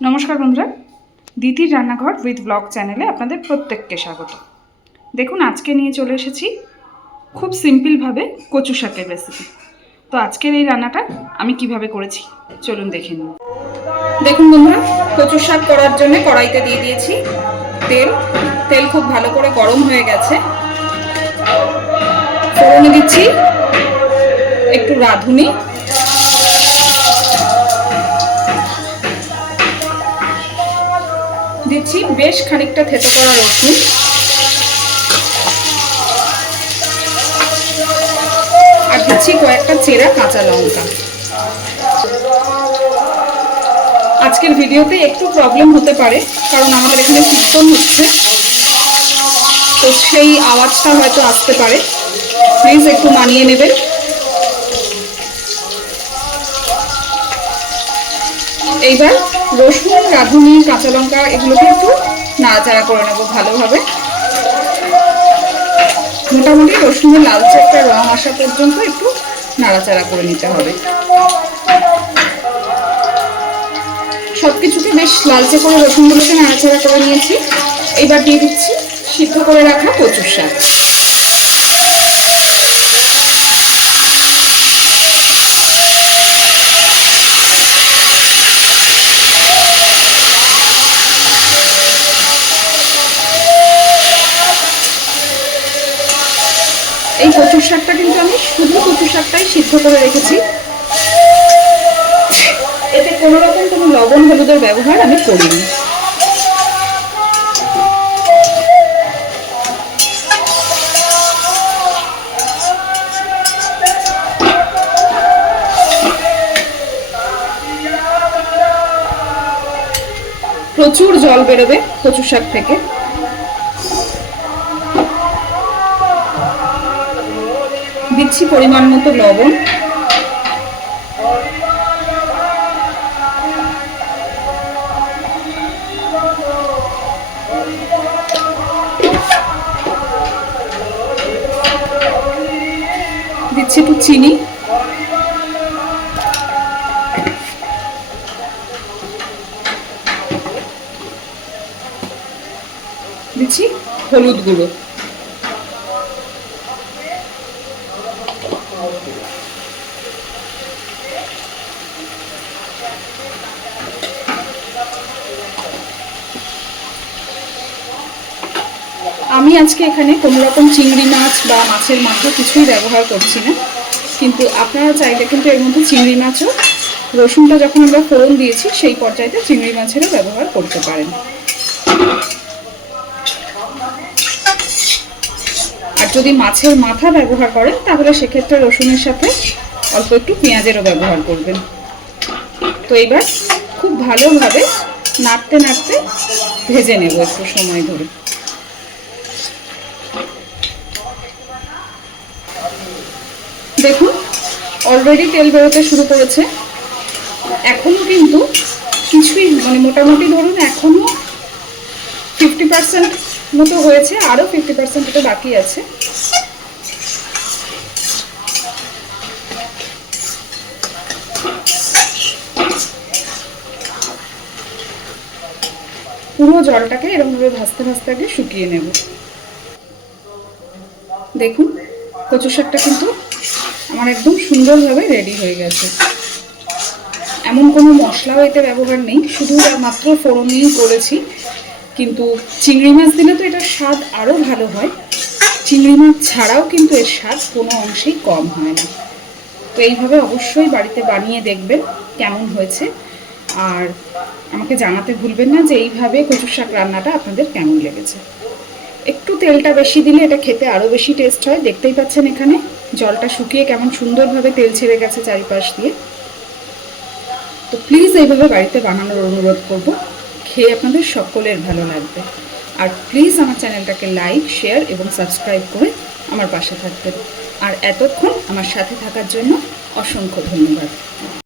নমস্কার বন্ধুরা। দিদির রান্নাঘর উইথ ব্লগ চ্যানেলে আপনাদের প্রত্যেককে স্বাগত। দেখুন, আজকে নিয়ে চলে এসেছি খুব সিম্পলভাবে কচু শাকের রেসিপি তো আজকের এই রান্নাটা আমি কীভাবে করেছি, চলুন দেখে নিন দেখুন বন্ধুরা, কচু শাক করার জন্য কড়াইতে দিয়ে দিয়েছি তেল। তেল খুব ভালো করে গরম হয়ে গেছে। ফোড়নে দিচ্ছি একটু রাঁধুনি। বেশ খানিকটা থেতো করা রসুন। আর দিচ্ছি কয়েকটা চেরা কাঁচা লঙ্কা। আজকের ভিডিওতে একটু প্রবলেম হতে পারে, কারণ আমাদের এখানে কীর্তন হচ্ছে। তো সেই আওয়াজটা হয়তো আসতে পারে। প্লিজ একটু মানিয়ে নেবেন। এইবার রসুন, রাঁধুনি, কাঁচা লঙ্কা এগুলোকে একটু নাড়াচাড়া করে নেব ভালোভাবে। মোটামুটি রসুনের লালচে একটা রং আসা পর্যন্ত একটু নাড়াচাড়া করে নিতে হবে। সব কিছুকে বেশ লালচে করে রসুনগুলোকে নাড়াচাড়া করে নিয়েছি। এবার দিয়ে দিচ্ছি সিদ্ধ করে রাখা কচুর শাক। এই কচুর শাকটা কিন্তু আমি শুধু কচুর শাকটাই সিদ্ধ করে রেখেছি। এতে কোনো রকম কোনো লবণ হলুদের ব্যবহার আমি করিনি। প্রচুর জল বেরোবে কচুর শাক থেকে। দিচ্ছি পরিমাণ মতো লবণ। দিচ্ছি একটু চিনি। দিচ্ছি হলুদ গুঁড়ো। আমি আজকে এখানে কোনো রকম চিংড়ি মাছ বা মাছের মাংস কিছুই ব্যবহার করছি না। কিন্তু আপনারা চাইলে কিন্তু এর মধ্যে চিংড়ি মাছও, রসুনটা যখন আমরা ফোড়ন দিয়েছি, সেই পর্যায়েতে চিংড়ি মাছেরও ব্যবহার করতে পারেন। আর যদি মাছের মাথা ব্যবহার করেন, তাহলে সেক্ষেত্রে রসুনের সাথে অল্প একটু পেঁয়াজেরও ব্যবহার করবেন। তো এবার খুব ভালোভাবে নাড়তে নাড়তে ভেজে নেব একটু সময় ধরে। দেখুন অলরেডি তেল বেরোতে শুরু করেছে। এখনও কিন্তু কিছুই মানে মোটামুটি ধরুন এখনও মতো হয়েছে আরও ফিফটি পার্সেন্ট মতো বাকি আছে। পুরো জলটাকে এরকমভাবে ভাজতে ভাজতে আগে শুকিয়ে নেব। দেখুন কচু শাকটা কিন্তু আমার একদম সুন্দরভাবে রেডি হয়ে গেছে। এমন কোনো মশলাও এতে ব্যবহার নেই, শুধু মাত্র ফোড়ন করেছি। কিন্তু চিংড়ি মাছ দিলে তো এটার স্বাদ আরও ভালো হয়। চিংড়ি মাছ ছাড়াও কিন্তু এর স্বাদ কোনো অংশেই কম হয় না। তো এইভাবে অবশ্যই বাড়িতে বানিয়ে দেখবেন কেমন হয়েছে। আর আমাকে জানাতে ভুলবেন না যে এইভাবে কচুর শাক রান্নাটা আপনাদের কেমন লেগেছে। একটু তেলটা বেশি দিলে এটা খেতে আরও বেশি টেস্ট হয়, দেখতেই পাচ্ছেন এখানে। জলটা শুকিয়ে কেমন সুন্দরভাবে তেল ছেড়ে গেছে চারিপাশ দিয়ে। তো প্লিজ এইভাবে বাড়িতে বানানোর অনুরোধ করব। খেয়ে আপনাদের সকলের ভালো লাগবে। আর প্লিজ আমার চ্যানেলটাকে লাইক শেয়ার এবং সাবস্ক্রাইব করে আমার পাশে থাকবেন। আর এতক্ষণ আমার সাথে থাকার জন্য অসংখ্য ধন্যবাদ।